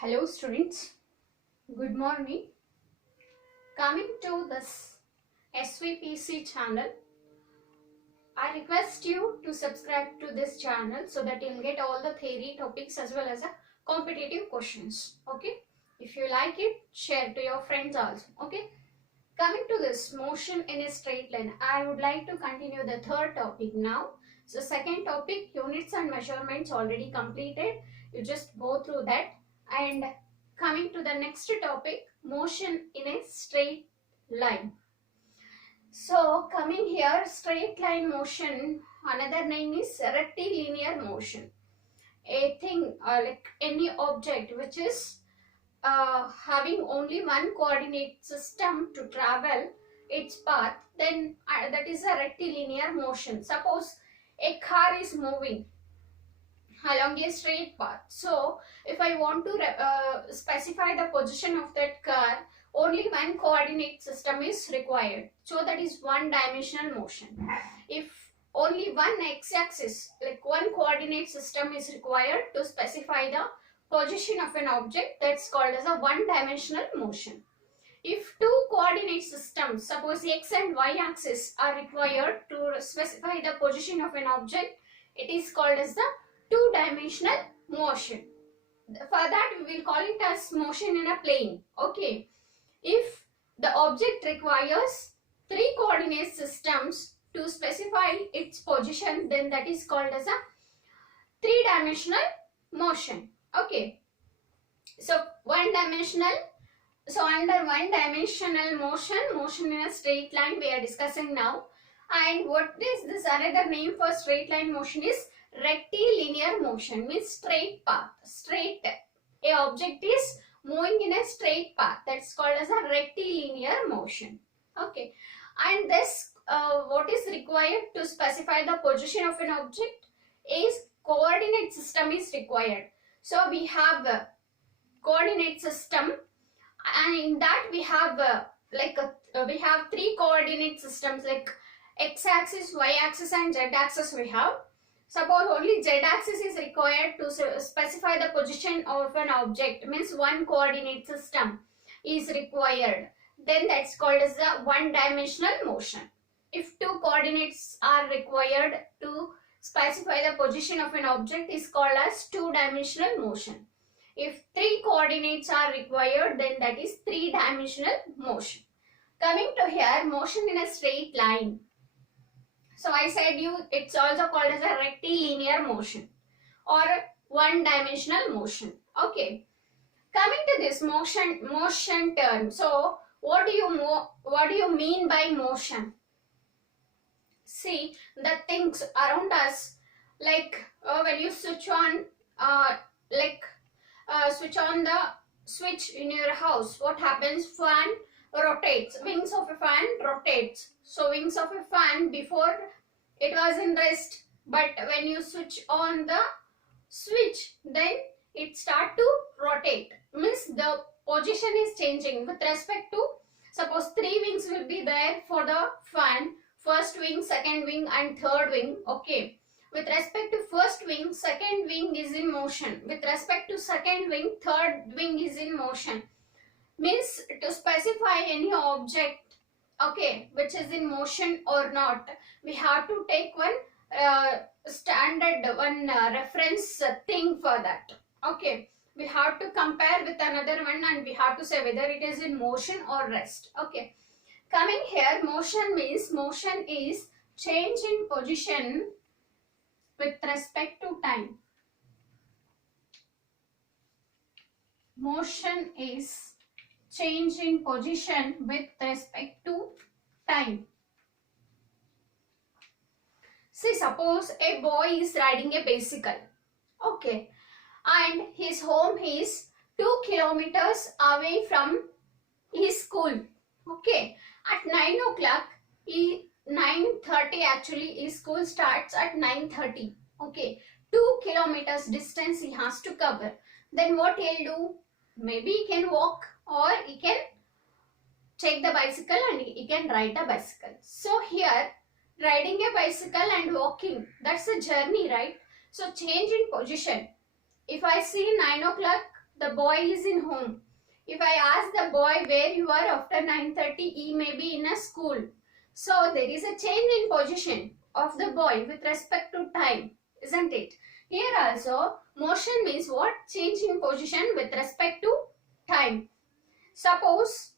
Hello students, good morning. Coming to this SVPC channel, I request you to subscribe to this channel so that you'll get all the theory topics as well as competitive questions. Okay, if you like it, share to your friends also. Okay, coming to this motion in a straight line, I would like to continue the third topic now. So second topic, units and measurements, already completed. You just go through that. And coming to the next topic, motion in a straight line. So coming here, straight line motion, another name is rectilinear motion. A thing like any object which is having only one coordinate system to travel its path, then that is a rectilinear motion. Suppose a car is moving along a straight path. So if I want to specify the position of that car, only one coordinate system is required. So that is one dimensional motion. If only one x-axis, like one coordinate system is required to specify the position of an object, that's called as a one dimensional motion. If two coordinate systems, suppose x and y axis, are required to specify the position of an object, it is called as the two-dimensional motion. For that we will call it as motion in a plane. Okay. If the object requires three coordinate systems to specify its position, then that is called as a three-dimensional motion. Okay. So one-dimensional. So under one-dimensional motion in a straight line we are discussing now. And what is this another name for straight line motion is rectilinear motion, means straight path. Straight, a object is moving in a straight path, that's called as a rectilinear motion. Okay, and this what is required to specify the position of an object is coordinate system is required. So we have a coordinate system, and in that we have we have three coordinate systems like x-axis, y-axis and z-axis we have. Suppose only z-axis is required to specify the position of an object, means one coordinate system is required, then that's called as the one-dimensional motion. If two coordinates are required to specify the position of an object, is called as two-dimensional motion. If three coordinates are required, then that is three-dimensional motion. Coming to here, motion in a straight line. So I said it's also called as a rectilinear motion or one-dimensional motion. Okay. Coming to this motion term. So what do you mean by motion? See, the things around us, like when you switch on switch on the switch in your house, what happens? Fan rotates, wings of a fan rotates. So wings of a fan, before it was in rest, but when you switch on the switch, then it start to rotate, means the position is changing with respect to, suppose three wings will be there for the fan, first wing, second wing and third wing. Okay, with respect to first wing, second wing is in motion. With respect to second wing, third wing is in motion. Means to specify any object, okay, which is in motion or not, we have to take one standard, reference thing for that. Okay, we have to compare with another one and we have to say whether it is in motion or rest. Okay, coming here, motion means motion is change in position with respect to time. Motion is change in position with respect to time. See, suppose a boy is riding a bicycle, okay, and his home is 2 kilometers away from his school. Okay, at 9 o'clock, 9:30 actually, his school starts at 9:30. Okay, 2 kilometers distance he has to cover. Then what he'll do? Maybe he can walk, or he can take the bicycle and he can ride the bicycle. So here, riding a bicycle and walking, that's a journey, right? So change in position. If I see 9 o'clock, the boy is in home. If I ask the boy where you are after 9:30, he may be in a school. So there is a change in position of the boy with respect to time, isn't it? Here also, motion means what? Change in position with respect to time. Suppose,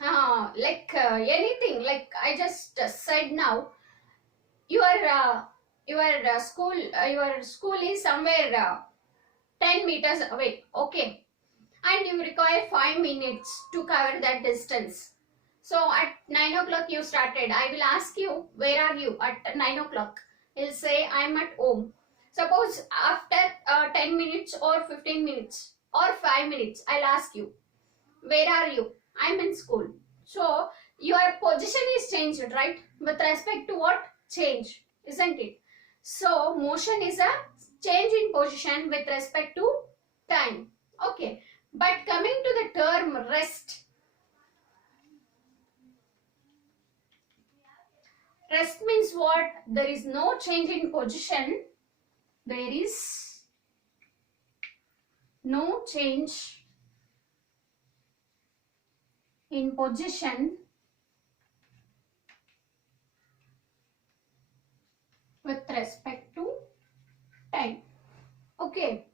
anything, like I just said now, your school is somewhere 10 meters away, okay, and you require 5 minutes to cover that distance. So at 9 o'clock you started. I will ask you, where are you at 9 o'clock? You'll say, I'm at home. Suppose after 10 minutes or 15 minutes or 5 minutes, I'll ask you, where are you? I'm in school. So your position is changed, right? With respect to what? Change, isn't it? So motion is a change in position with respect to time. Okay. But coming to the term rest. Rest means what? There is no change in position. There is no change in position with respect to time. Okay.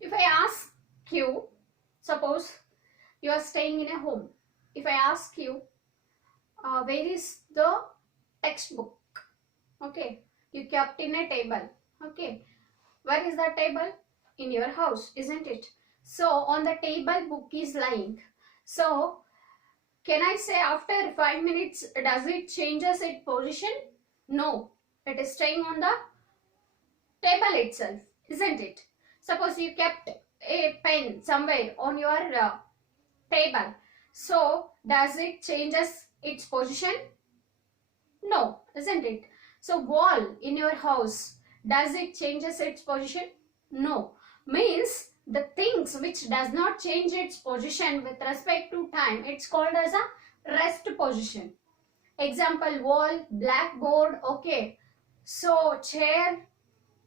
If I ask you, suppose you are staying in a home. If I ask you, where is the textbook? Okay. You kept in a table. Okay. Where is that table? In your house, isn't it? So on the table, book is lying. So can I say after 5 minutes, does it changes its position? No. It is staying on the table itself, isn't it? Suppose you kept a pen somewhere on your table. So does it changes its position? No, isn't it? So wall in your house, does it changes its position? No. Means the things which does not change its position with respect to time, it's called as a rest position. Example, wall, blackboard, okay. So chair,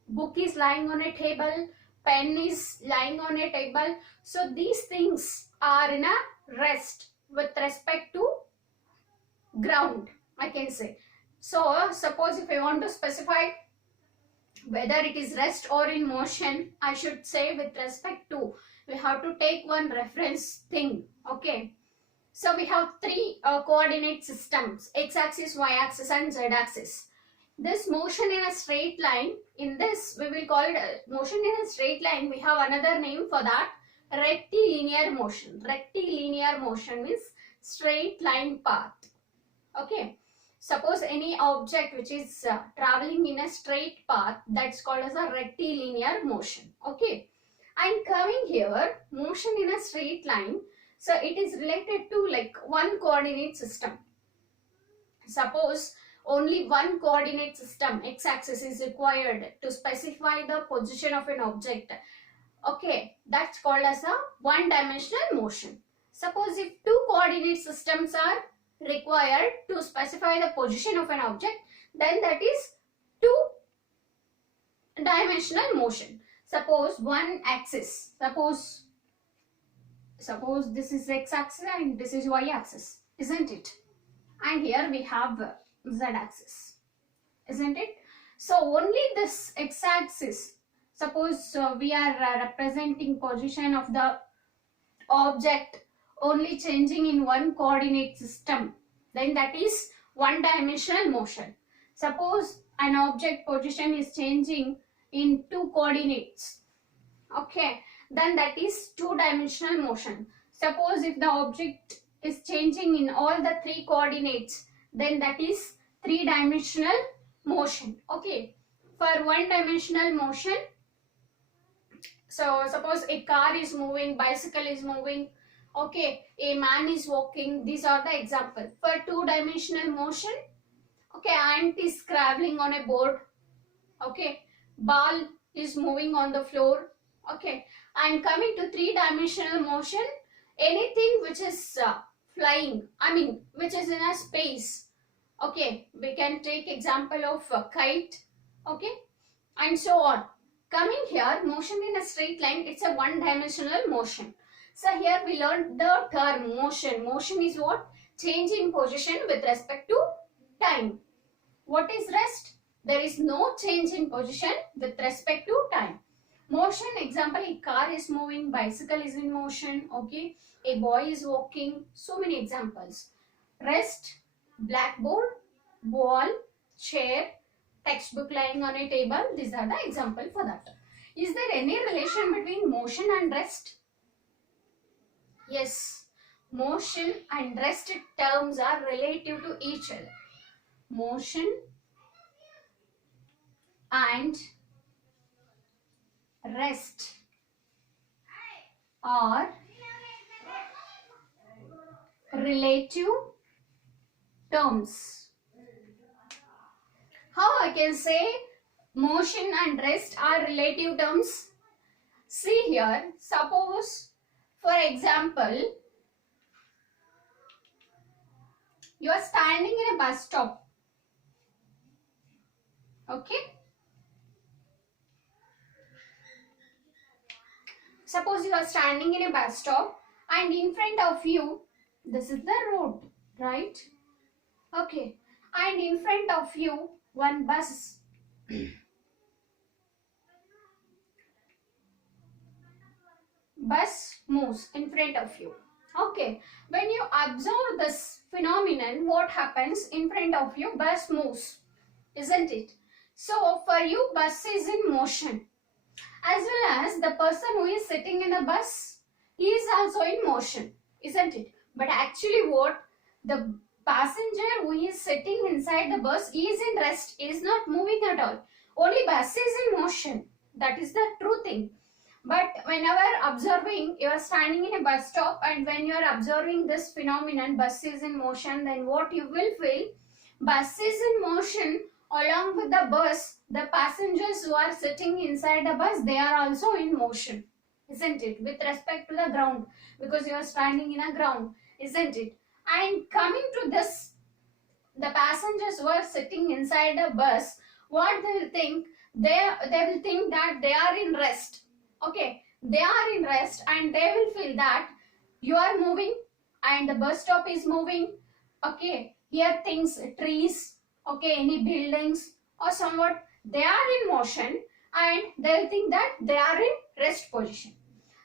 book is lying on a table, pen is lying on a table. So these things are in a rest with respect to ground, I can say. So suppose if I want to specify whether it is rest or in motion, I should say with respect to, we have to take one reference thing, okay. So we have three coordinate systems, x-axis, y-axis and z-axis. This motion in a straight line, in this we will call it motion in a straight line. We have another name for that, rectilinear motion. Rectilinear motion means straight line path, okay. Suppose any object which is traveling in a straight path, that's called as a rectilinear motion, okay. And coming here, motion in a straight line, so it is related to like one coordinate system. Suppose only one coordinate system, x-axis, is required to specify the position of an object, okay, that's called as a one-dimensional motion. Suppose if two coordinate systems are required to specify the position of an object, then that is two-dimensional motion. Suppose one axis, suppose this is x-axis and this is y-axis, isn't it? And here we have z-axis, isn't it? So only this x-axis, suppose we are representing position of the object only changing in one coordinate system, then that is one-dimensional motion. Suppose an object position is changing in two coordinates, okay, then that is two-dimensional motion. Suppose if the object is changing in all the three coordinates, then that is three-dimensional motion, okay. For one-dimensional motion, so suppose a car is moving, bicycle is moving, okay, a man is walking, these are the example. For two-dimensional motion, okay, ant is scrabbling on a board, okay, ball is moving on the floor, okay. And coming to three-dimensional motion, anything which is flying, I mean which is in a space, okay, we can take example of a kite, okay, and so on. Coming here, motion in a straight line, it's a one-dimensional motion. So here we learned the term motion. Motion is what? Change in position with respect to time. What is rest? There is no change in position with respect to time. Motion, example, a car is moving, bicycle is in motion, okay? A boy is walking, so many examples. Rest, blackboard, wall, chair, textbook lying on a table, these are the example for that. Is there any relation between motion and rest? Yes, motion and rest terms are relative to each other. Motion and rest are relative terms. How I can say motion and rest are relative terms? See here, suppose for example, you are standing in a bus stop. Okay? Suppose you are standing in a bus stop and in front of you, this is the road, right? Okay. And in front of you, one bus. Bus moves in front of you. Okay. When you observe this phenomenon, what happens in front of you? Bus moves, isn't it? So for you, bus is in motion. As well as the person who is sitting in a bus, he is also in motion, isn't it? But actually what? The passenger who is sitting inside the bus is in rest, is not moving at all. Only bus is in motion. That is the true thing. But whenever observing, you are standing in a bus stop and when you are observing this phenomenon, bus is in motion, then what you will feel? Bus is in motion. Along with the bus, the passengers who are sitting inside the bus, they are also in motion, isn't it? With respect to the ground, because you are standing in a ground, isn't it? And coming to this, the passengers who are sitting inside the bus, what they will think? They will think that they are in rest. Okay, they are in rest and they will feel that you are moving and the bus stop is moving. Okay, here things, trees, okay, any buildings or somewhat, they are in motion and they will think that they are in rest position.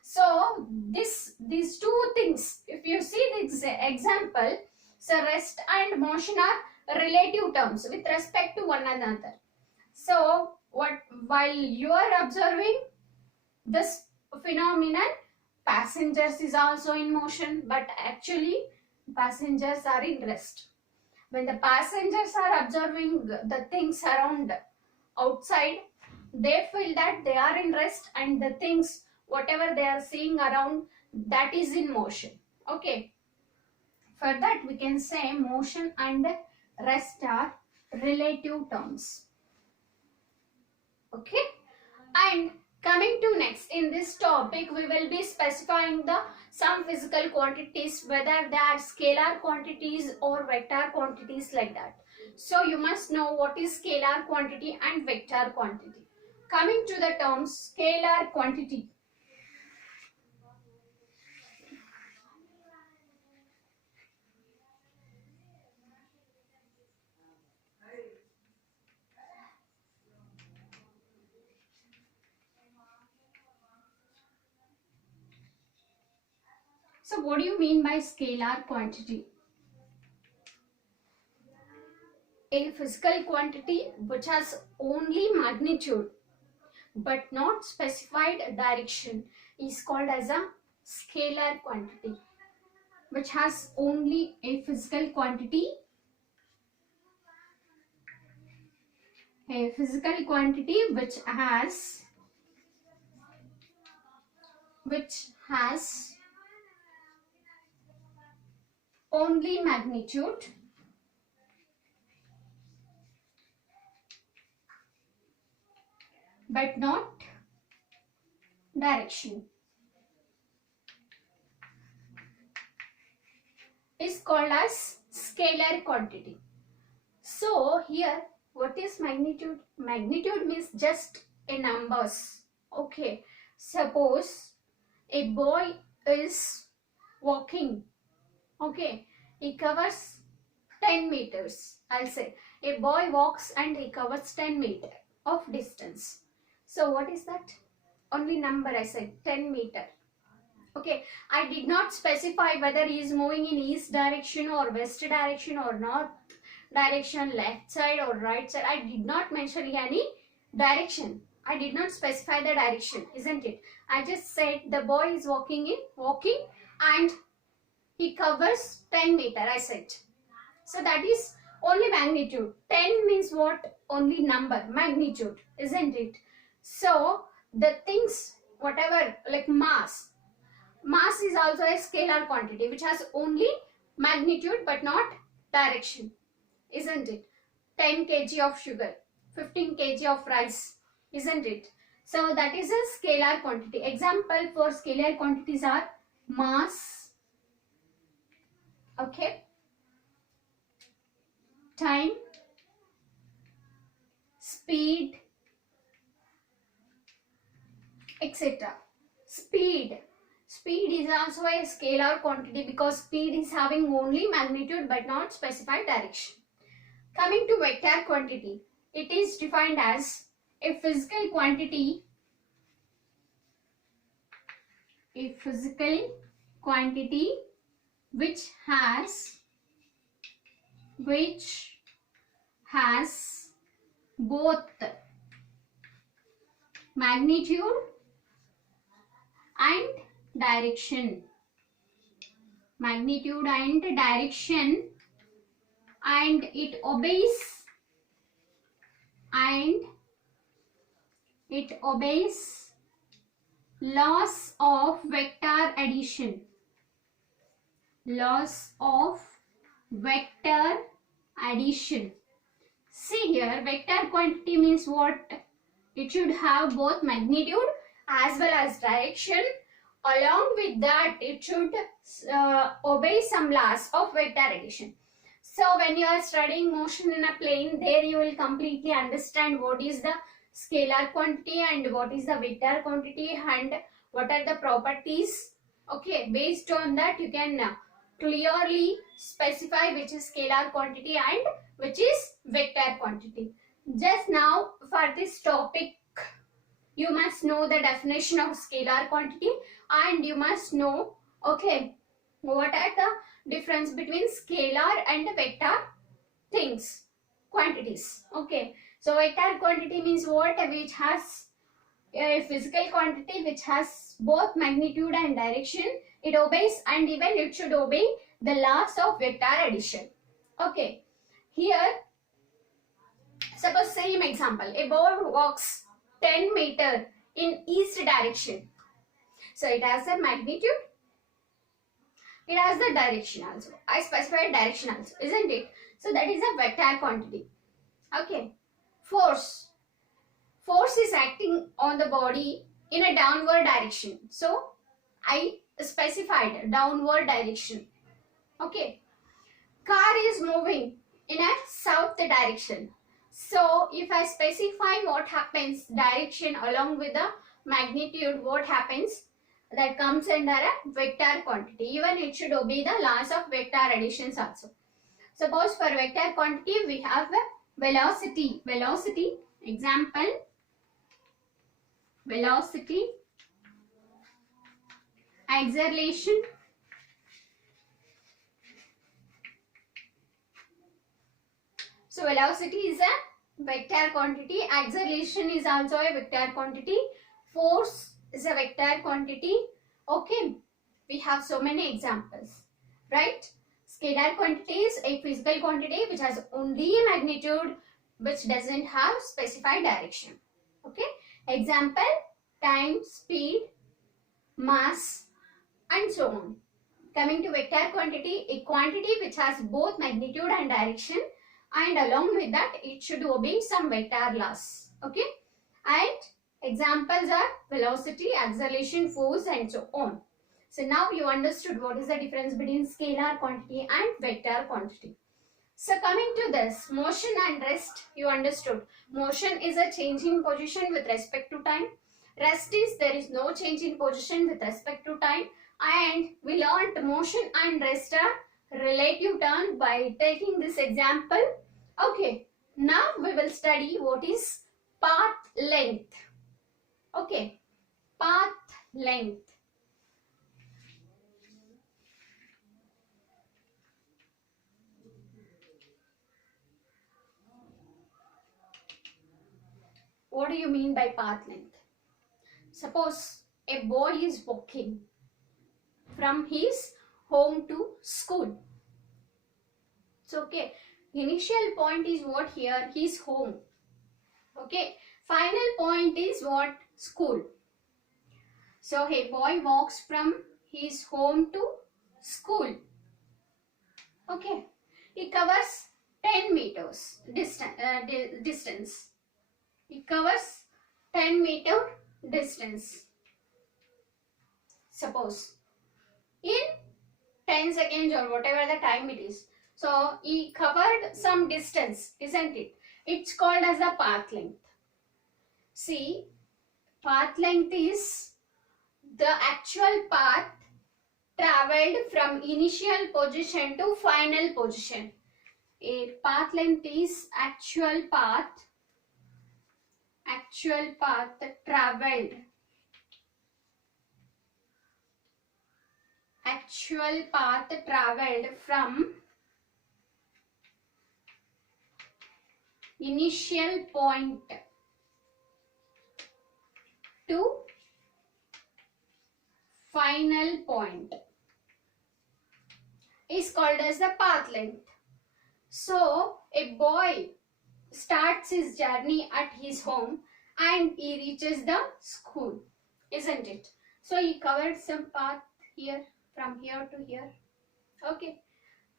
So these two things, if you see this example, so rest and motion are relative terms with respect to one another. So while you are observing this phenomenon, passengers is also in motion, but actually passengers are in rest. When the passengers are observing the things around outside, they feel that they are in rest and the things, whatever they are seeing around, that is in motion. Okay. For that we can say motion and rest are relative terms. Okay. And coming to next, in this topic we will be specifying some physical quantities, whether they are scalar quantities or vector quantities, like that. So you must know what is scalar quantity and vector quantity. Coming to the terms scalar quantity. So what do you mean by scalar quantity? A physical quantity which has only magnitude but not specified direction is called as a scalar quantity. Which has only a physical quantity, which has only magnitude but not direction, is called as scalar quantity. So here what is magnitude? Magnitude means just in numbers. Okay, suppose a boy is walking. Okay, he covers 10 meters. I'll say a boy walks and he covers 10 meters of distance. So what is that? Only number I said, 10 meter. Okay, I did not specify whether he is moving in east direction or west direction or north direction, left side or right side. I did not mention any direction. I did not specify the direction, isn't it? I just said the boy is walking and he covers 10 meter, I said. So that is only magnitude. 10 means what? Only number, magnitude, isn't it? So the things, whatever, like mass is also a scalar quantity which has only magnitude but not direction, isn't it? 10 kg of sugar, 15 kg of rice, isn't it? So that is a scalar quantity. Example for scalar quantities are mass, okay, time, speed, etc. Speed is also a scalar quantity because speed is having only magnitude but not specified direction. Coming to vector quantity, it is defined as a physical quantity which has both magnitude and direction. And it obeys laws of vector addition. See here, vector quantity means what? It should have both magnitude as well as direction. Along with that, it should obey some laws of vector addition. So when you are studying motion in a plane, there you will completely understand what is the scalar quantity and what is the vector quantity and what are the properties. Okay, based on that you can clearly specify which is scalar quantity and which is vector quantity. Just now for this topic, you must know the definition of scalar quantity and you must know, okay, what are the difference between scalar and vector things, quantities. Okay, so vector quantity means what? Which has a physical quantity which has both magnitude and direction. It obeys and even it should obey the laws of vector addition. Okay, here suppose same example, a boy walks 10 meter in east direction. So it has the magnitude, it has the direction also. I specified direction also, isn't it? So that is a vector quantity. Okay, force is acting on the body in a downward direction. So I specified downward direction. Okay, car is moving in a south direction. So if I specify what happens, direction along with the magnitude, what happens, that comes under a vector quantity. Even it should obey the laws of vector additions also. Suppose for vector quantity we have velocity. Example, velocity, acceleration, so velocity is a vector quantity, acceleration is also a vector quantity, force is a vector quantity. Okay, we have so many examples, right? Scalar quantity is a physical quantity which has only a magnitude which doesn't have specified direction. Okay, example, time, speed, mass and so on. Coming to vector quantity, a quantity which has both magnitude and direction, and along with that it should obey some vector laws. Okay, and examples are velocity, acceleration, force and so on. So now you understood what is the difference between scalar quantity and vector quantity. So coming to this, motion and rest, you understood. Motion is a change in position with respect to time. Rest is there is no change in position with respect to time. And we learnt motion and rest are relative term by taking this example. Okay, now we will study what is path length. Okay, path length. What do you mean by path length? Suppose a boy is walking from his home to school. So okay, initial point is what here? His home. Okay, final point is what? School. So a boy walks from his home to school. Okay, he covers 10 meters distance. He covers 10-meter distance. Suppose in 10 seconds or whatever the time it is. So he covered some distance, isn't it? It's called as the path length. See, path length is the actual path traveled from initial position to final position. A path length is actual path traveled. Actual path traveled from initial point to final point is called as the path length. So a boy starts his journey at his home and he reaches the school, isn't it? So he covered some path here, from here to here. Okay,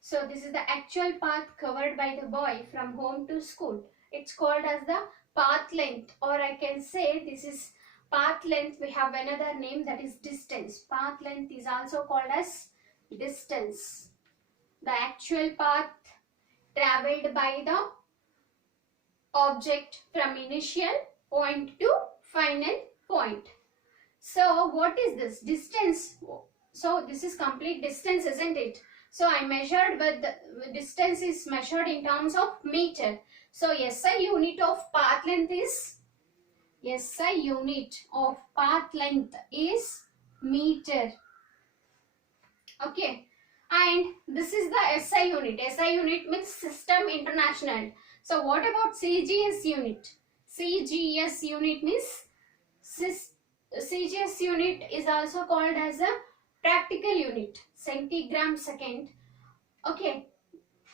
so this is the actual path covered by the boy from home to school. It's called as the path length, or I can say this is path length. We have another name, that is distance. Path length is also called as distance. The actual path traveled by the object from initial point to final point. So what is this? Distance. So this is complete distance, isn't it? So I measured with the distance is measured in terms of meter. So SI unit of path length is meter. Okay. And this is the SI unit. SI unit means System International. So what about CGS unit? CGS unit means CGS unit is also called as a practical unit, centigram second. Okay,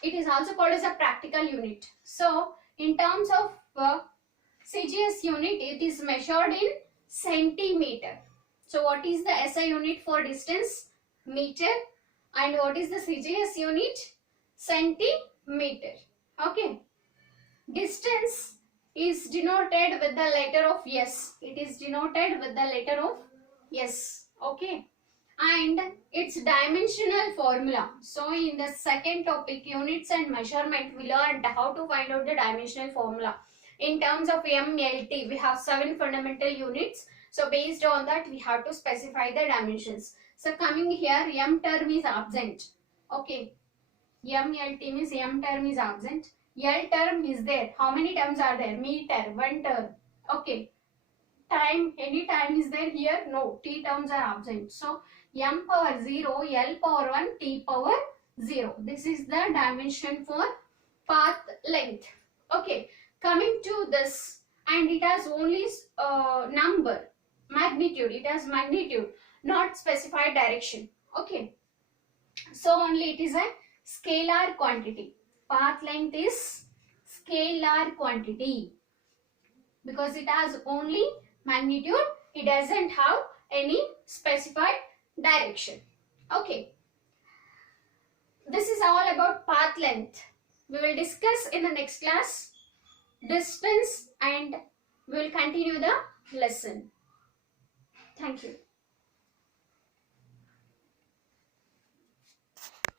it is also called as a practical unit. So in terms of CGS unit, it is measured in centimeter. So what is the SI unit for distance? Meter. And what is the CGS unit? Centimeter. Okay. Distance is denoted with the letter of S. It is denoted with the letter of S. Okay. And its dimensional formula. So in the second topic, units and measurement, we learned how to find out the dimensional formula. In terms of MLT, we have 7 fundamental units. So based on that, we have to specify the dimensions. So coming here, M term is absent. Okay. MLT means M term is absent. L term is there. How many terms are there? Meter, 1 term. Okay. Time, any time is there here? No. T terms are absent. So M power 0, L power 1, T power 0. This is the dimension for path length. Okay. Coming to this, and it has only number, magnitude. It has magnitude, not specified direction. Okay. So only it is a scalar quantity. Path length is scalar quantity because it has only magnitude. It doesn't have any specified direction. Okay. This is all about path length. We will discuss in the next class distance and we will continue the lesson. Thank you.